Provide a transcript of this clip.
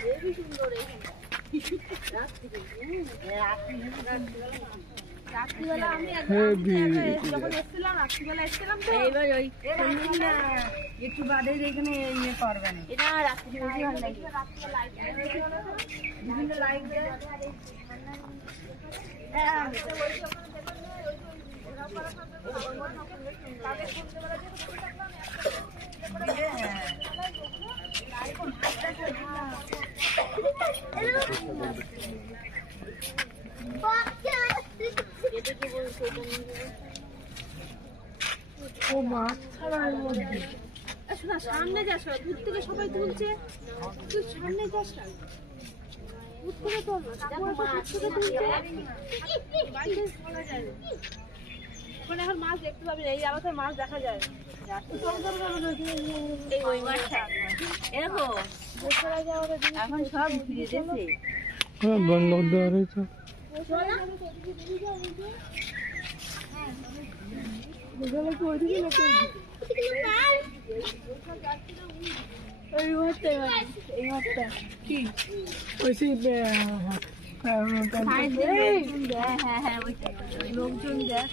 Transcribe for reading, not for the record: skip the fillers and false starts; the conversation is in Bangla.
হেবি সুন্দর এইখানটা। রাত্রিবেলা আমি যখন এসেছিলাম রাত্রিবেলা এসেছিলাম তো এইবার ওই একটু বাদে এখানে ইয়ে করবেন এটা রাত্রি বেশি ভালো লাগে বিভিন্ন লাইট দেয় ও মাছ ছাড়ার মধ্যে শোনা সামনে যাস দূর থেকে সবাই তুলছে তুই সামনে যাস না দূর থেকে তোল ওখানে এখন মাছ দেখতে পাবি না এই আলোতে মাছ দেখা যায় এই ওই মাছটা এরকম এখন সব ফিরে যেতে বন্ধ দেওয়া রয়েছে লোকজন দেখ